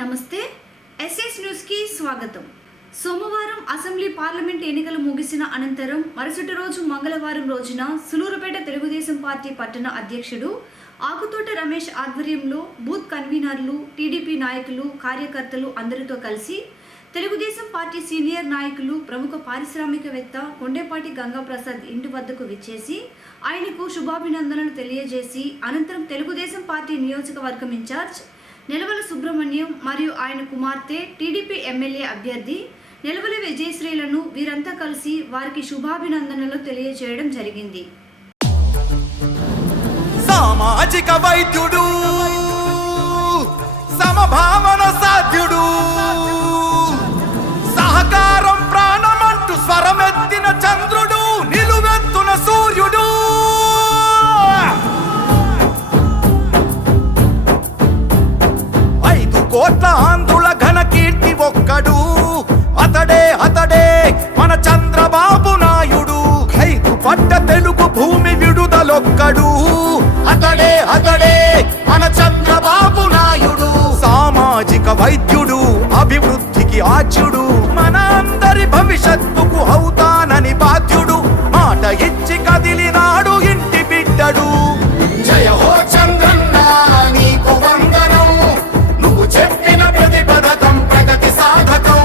నమస్తే SS news కి స్వాగతం. సోమవారం అసెంబ్లీ పార్లమెంట్ ఎన్నికలు ముగిసిన అనంతరం మరుసటి రోజు మంగళవారం రోజున సులూరుపేట తెలుగుదేశం పార్టీ పట్టణ అధ్యక్షుడు ఆకుతోట రమేష్ ఆధ్వర్యంలో బూత్ కన్వీనర్లు, టీడీపీ నాయకులు, కార్యకర్తలు అందరితో కలిసి తెలుగుదేశం పార్టీ సీనియర్ నాయకులు, ప్రముఖ పారిశ్రామికవేత్త కొండేపాటి గంగాప్రసాద్ ఇంటి వద్దకు విచ్చేసి ఆయనకు శుభాభినందనలు తెలియజేసి అనంతరం తెలుగుదేశం పార్టీ నియోజకవర్గం ఇన్ఛార్జ్ నెలవల సుబ్రహ్మణ్యం మరియు ఆయన కుమార్తె టీడీపీ ఎమ్మెల్యే అభ్యర్థి నెలవల విజయశ్రీలను వీరంతా కలిసి వారికి శుభాభినందనలు తెలియజేయడం జరిగింది. సామాజిక వైద్యుడు, సమభావన సాధ్యుడు, సహకారం ప్రాణమంటూ స్వరమెత్తిన చంద్రుడు, నిలువెత్తున సూర్యుడు, 5 కోట్ల ఆంధ్రుల ఘన కీర్తి ఒక్కడు, అతడే మన చంద్రబాబు నాయుడు. 5 పట్ట తెలుగు భూమి విడుదలొక్కడు, అతడే మన చంద్రబాబు నాయుడు. సామాజిక వైద్యుడు, అభివృద్ధికి ఆచ్యుడు, మన అందరి భవిష్యత్తుకు అవుతానని బాధ్యుడు. మాట ఇచ్చి కదిలినాడు ఇంటి బిడ్డడు. జయ హో చంద్రన్న నీకు వందనం, నువ్వు చెప్పిన ప్రతి పథకం ప్రగతి సాధకం.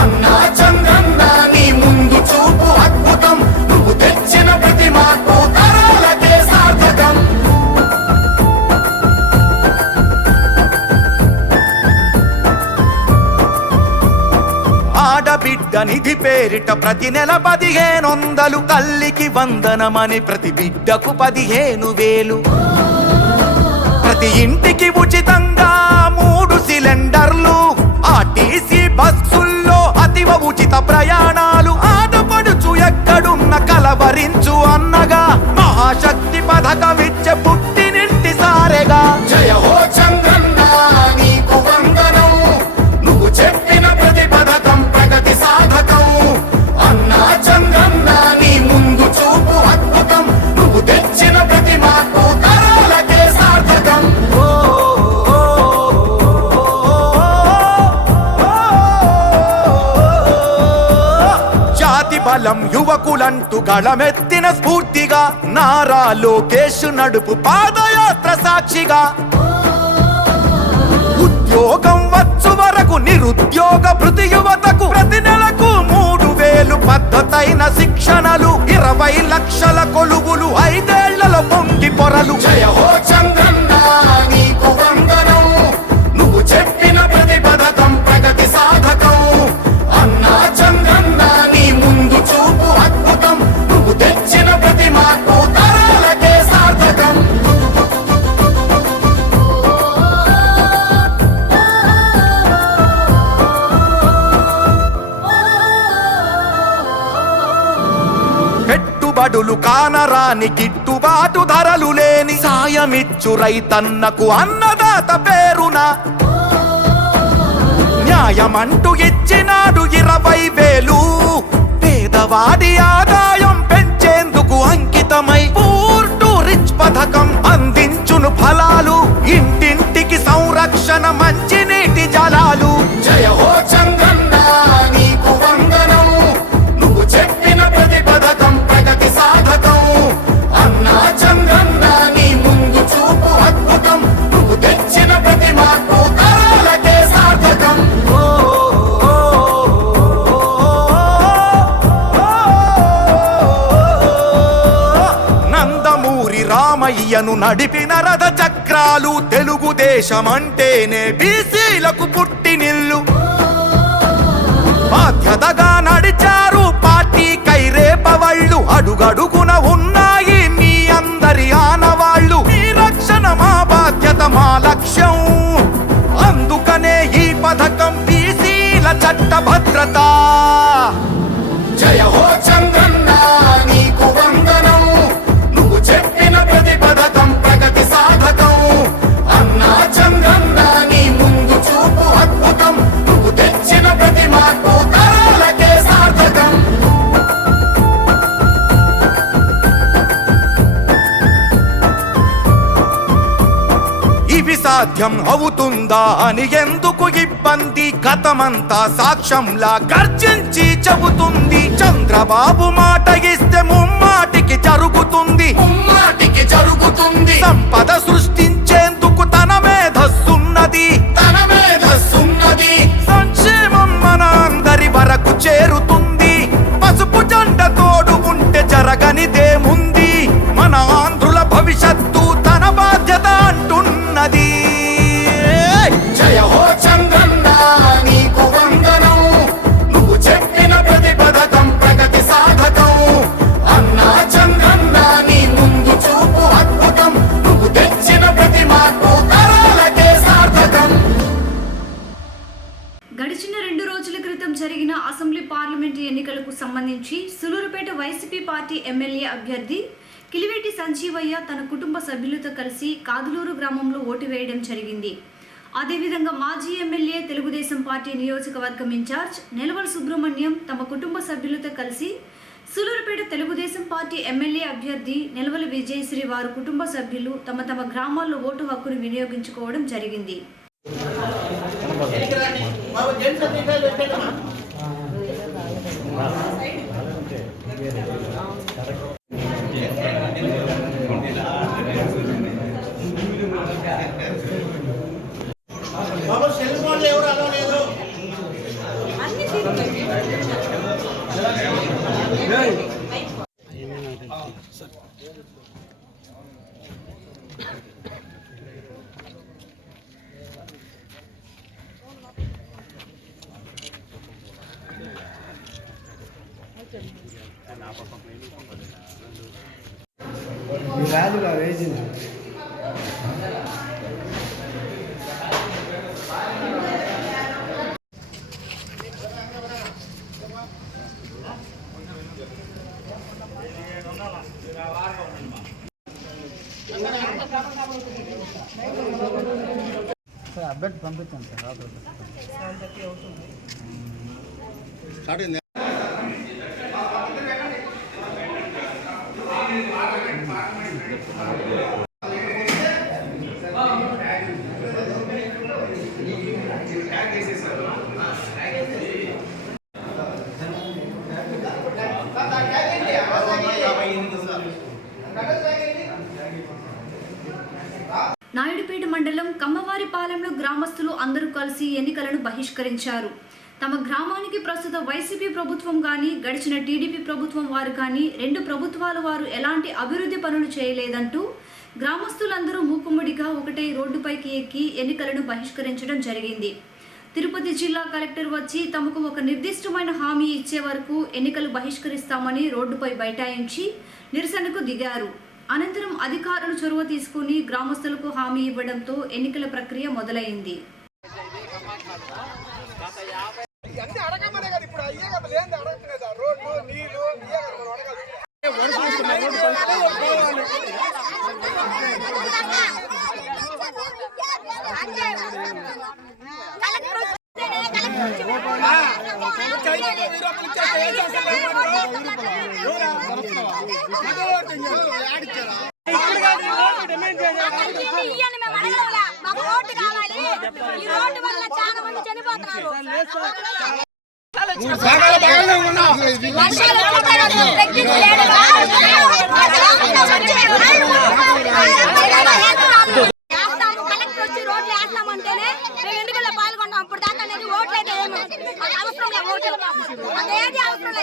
అన్నా చంద్రన్న నీ ముందు చూపు అద్భుతం, నువ్వు తెచ్చిన ప్రతి మార్పు తరాలకే సార్థకం. ఆడబిడ్డ నిధి పేరిట ప్రతి నెల 1500, తల్లికి వందనమని ప్రతి బిడ్డకు 15,000, ప్రతి ఇంటికి ఉచితంగా 3 సిలిండర్లు, ఆర్టీసీ బస్సుల్లో అతివ ఉచిత ప్రయాణాలు. ఆడపడుచు ఎక్కడున్న కలవరించు అన్నగా మహాశక్తి పథకమిచ్చే పుట్టినింటి సారెగా. జయ హో చంద్రన్న నీకు వందనం, నువ్వు చెప్పిన ప్రతి పథకం ప్రగతి సాధకం. అన్నా చంద్రన్న నీ ముందు చూపు అద్భుతం, నువ్వు తెచ్చిన ప్రతి మార్పు తరాలకే సార్థకం. జాతి బలం యువకులంటూ గళమెత్తిన స్ఫూర్తిగా నారా లోకేష్ నడుపు పాదయాత్ర సాక్షిగా. ఉద్యోగం వచ్చు వరకు నిరుద్యోగ భృతి యువతకు ప్రతి నెలకు 3,000 పద్ధతైన శిక్షణలు, 20 లక్షల కొలువులు, 5 ఏళ్లలో పొంగి పొరలు. జయ హో చంద్రన్న నీకు వందనం, నువ్వు చెప్పిన ప్రతి పథకం ప్రగతి సాధకం. అన్నా చంద్రన్న నీ ముందు చూపు అద్భుతం, నువ్వు తెచ్చిన ప్రతి మార్పు తరాలకే సార్థకం. పెట్టుబడులు కానరాని గిట్టుబాటు ధరలు లేని సాయమిచ్చు రైతన్నకు అన్నదాత పేరున న్యాయమంటూ ఇచ్చినాడు 20,000. పేదవాడి ఆదాయం పెంచేందుకు అంకితమై పూర్ టు రిచ్ పథకం అందించును ఫలాలు. ఇంటింటికి సంరక్షణ మంచినీటి జలాలు. జయ హో చంద్రన్న నీకు వందనం, నువ్వు చెప్పిన ప్రతి పథకం ప్రగతి సాధకం. అన్నా చంద్రన్న నీ ముందు చూపు అద్భుతం, నువ్వు తెచ్చిన ప్రతి మార్పు తరాలకే సార్థకం. నందమూరి రామయ్యను నడిపిన రథ చక్రాలు, తెలుగుదేశం అంటేనే బీసీలకు పుట్టినిల్లు. బాధ్యతగా నడిచారు పార్టీ కైరేపవళ్ళు, అడుగడుగున ఉన్నాయి మీ అందరి ఆనవాళ్ళు. మీ రక్షణ మా బాధ్యత, మా లక్ష్యం, అందుకనే ఈ పథకం బీసీల చట్ట భద్రత. జయ హో చంద్రన్న నీకు వందనం, నువ్వు చెప్పిన ప్రతి పథకం ప్రగతి సాధకం. అన్నా చంద్రన్న నీ ముందు చూపు అద్భుతం, నువ్వు తెచ్చిన ప్రతి మార్పు తరాలకే సార్థకం. ఇవి సాధ్య సాధ్యం అవుతుందా అని ఎందుకు ఇబ్బంది గతమంతా సాక్ష్యంలా గర్జించి చెబుతుంది చంద్రబాబు మాట ఇస్తే ముమ్మాటికి జరుగుతుంది సంపద సృష్టించేందుకు తన మేధస్సున్నది సంక్షేమం మన అందరి వరకు చేరుతుంది పసుపు జెండ తోడు ఉంటే జరగనిదేముంది మన ఆంధ్రుల భవిష్యత్తు తన బాధ్యత అంటున్నది జయ హో చంద్రన్న నీకు వందనం నువ్వు చెప్పిన ప్రతి పథకం ప్రగతి సాధకం అన్నా చంద్రన్న నీ ముందు చూపు అద్భుతం నువ్వు తెచ్చిన ప్రతి మార్పు తరాలకే సార్థకం. గడిచిన 2 రోజుల క్రితం జరిగిన అసెంబ్లీ పార్లమెంటు ఎన్నికలకు సంబంధించి సూలూరుపేట వైసీపీ పార్టీ ఎమ్మెల్యే అభ్యర్థి కిలివేటి సంజీవయ్య తన కుటుంబ సభ్యులతో కలిసి కాదులూరు గ్రామంలో ఓటు వేయడం జరిగింది. అదేవిధంగా మాజీ ఎమ్మెల్యే తెలుగుదేశం పార్టీ నియోజకవర్గం ఇన్ఛార్జ్ నెలవల సుబ్రహ్మణ్యం తమ కుటుంబ సభ్యులతో కలిసి సూలూరుపేట తెలుగుదేశం పార్టీ ఎమ్మెల్యే అభ్యర్థి నెలవల విజయశ్రీ వారు కుటుంబ సభ్యులు తమ గ్రామాల్లో ఓటు హక్కును వినియోగించుకోవడం జరిగింది. రాజుగా వేసింది సార్ అప్డేట్ పంపించాను సార్ నాయుడుపేట మండలం కమ్మవారిపాలెంలో గ్రామస్తులు అందరూ కలిసి ఎన్నికలను బహిష్కరించారు. తమ గ్రామానికి ప్రస్తుత వైసీపీ ప్రభుత్వం కానీ గడిచిన టీడీపీ ప్రభుత్వం వారు కానీ 2 ప్రభుత్వాల వారు ఎలాంటి అభివృద్ధి పనులు చేయలేదంటూ గ్రామస్తులందరూ మూకుమ్మడిగా ఒకటే రోడ్డుపైకి ఎక్కి ఎన్నికలను బహిష్కరించడం జరిగింది. తిరుపతి జిల్లా కలెక్టర్ వచ్చి తమకు ఒక నిర్దిష్టమైన హామీ ఇచ్చే వరకు ఎన్నికలు బహిష్కరిస్తామని రోడ్డుపై బైఠాయించి నిరసనకు దిగారు. అనంతరం అధికారులు చొరవ తీసుకుని గ్రామస్తులకు హామీ ఇవ్వడంతో ఎన్నికల ప్రక్రియ మొదలైంది.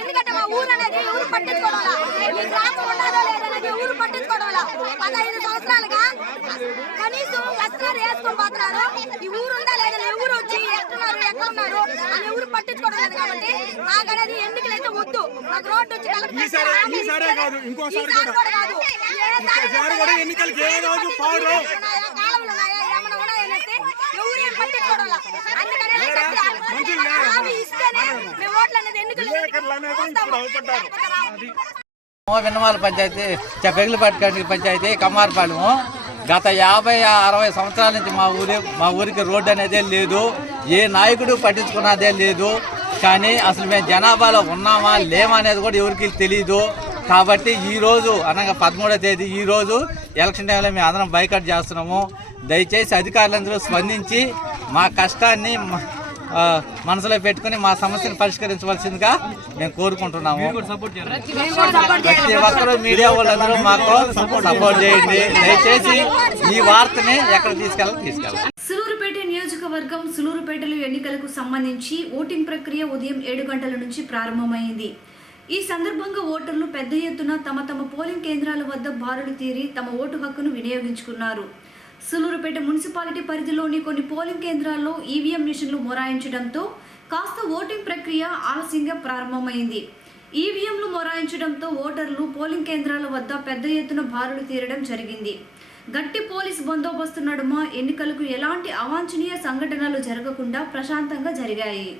ఎందుకంటే మా ఊరు అనేది ఊరు పట్టించుకోవాలా, ఈ గ్రామం ఉన్నదో లేదనేది ఊరు పట్టించుకోవాలా. 15 సంవత్సరాలుగా కనీసం కష్టం వేసుకొని పోతున్నారు. ఈ ఊరు ఉందా లేదని ఎవరు వచ్చి ఎక్కడున్నారు అని ఎవరు పట్టించుకోవడం లేదు. కాబట్టి నాకనేది ఎన్నికలు అయితే వద్దు. మాకు రోడ్డు వచ్చి కాలువలు ఉన్నాయా ఏమైనా ఉన్నాయనేసి ఎవరు ఏం పట్టించుకోవడం. అందుకనే ఇస్తేనే మేము ఓట్లు అనేది ఎన్నికలు విన్నమాల పంచాయతీ పెగిలిపట్టి పంచాయతీ కమ్మారపాలెము. గత 50-60 సంవత్సరాల నుంచి మా ఊరికి రోడ్డు అనేదే లేదు, ఏ నాయకుడు పట్టించుకున్నదే లేదు. కానీ అసలు మేము జనాభాలో ఉన్నామా లేమా అనేది కూడా ఎవరికి తెలియదు. కాబట్టి ఈరోజు అనగా 13వ తేదీ ఈరోజు ఎలక్షన్ టైంలో మేము అందరం బైకట్ చేస్తున్నాము. దయచేసి అధికారులందరూ స్పందించి మా కష్టాన్ని మనసులో పెట్టుకుని మా సమస్యను పరిష్కరించవలసిందిగా మేము కోరుకుంటున్నాము. ప్రతి ఒక్కరూ మీడియా వాళ్ళందరూ మాకు సపోర్ట్ చేయండి. దయచేసి ఈ వార్తని ఎక్కడ తీసుకెళ్ళాలి. సూలూరుపేట నియోజకవర్గం సూలూరుపేటలో ఎన్నికలకు సంబంధించి ఓటింగ్ ప్రక్రియ ఉదయం 7 గంటల నుంచి ప్రారంభమైంది. ఈ సందర్భంగా ఓటర్లు పెద్ద ఎత్తున తమ పోలింగ్ కేంద్రాల వద్ద బారులు తీరి తమ ఓటు హక్కును వినియోగించుకున్నారు. సూలూరుపేట మున్సిపాలిటీ పరిధిలోని కొన్ని పోలింగ్ కేంద్రాల్లో ఈవీఎం మిషన్లు మొరాయించడంతో కాస్త ఓటింగ్ ప్రక్రియ ఆలస్యంగా ప్రారంభమైంది. ఈవీఎంలు మొరాయించడంతో ఓటర్లు పోలింగ్ కేంద్రాల వద్ద పెద్ద ఎత్తున బారులు తీరడం జరిగింది. గట్టి పోలీస్ బందోబస్తు నడుమ ఎన్నికలకు ఎలాంటి అవాంఛనీయ సంఘటనలు జరగకుండా ప్రశాంతంగా జరిగాయి.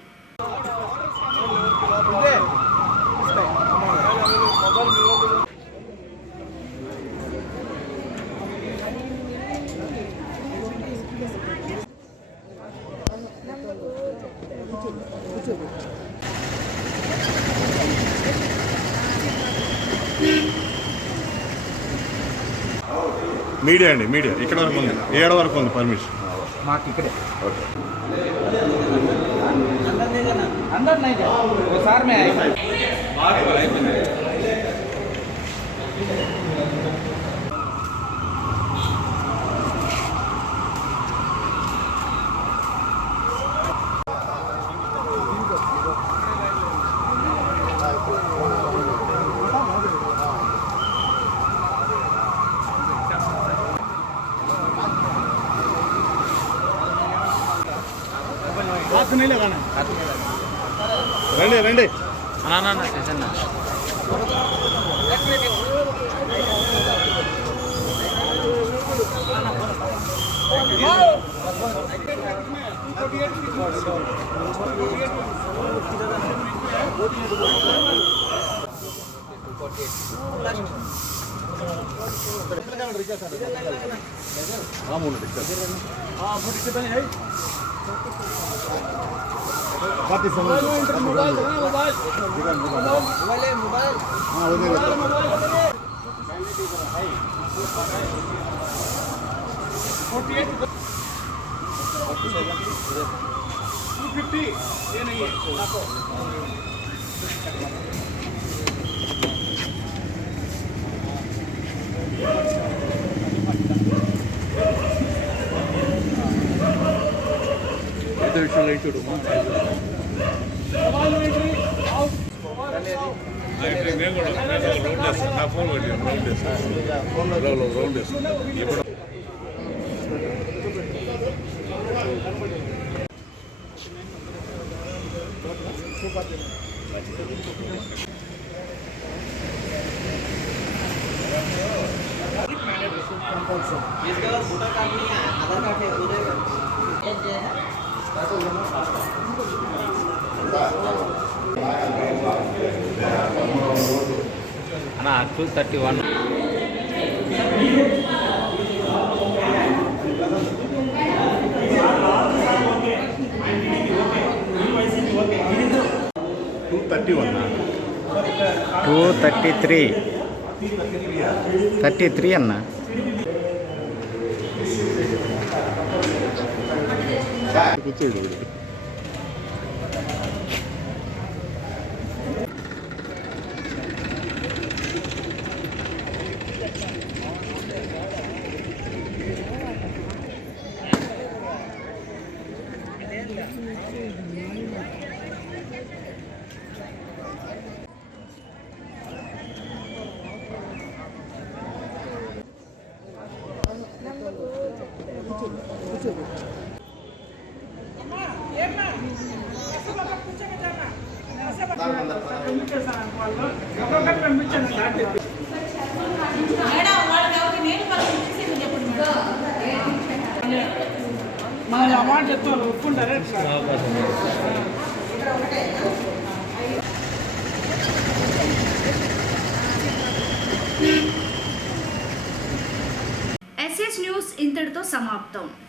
మీడియా అండి, మీడియా ఇక్కడ వరకు ఉంది, 7 వరకు ఉంది పర్మిషన్ మాకు ఇక్కడే. ఓకే. రండి రండి. అన్నా 231 233 అన్న. కూర్చోండి. మన అమౌంట్ చెప్తాను ఒప్పుకుంటారా? ఎస్ఎస్ న్యూస్ ఇంతటితో సమాప్తం.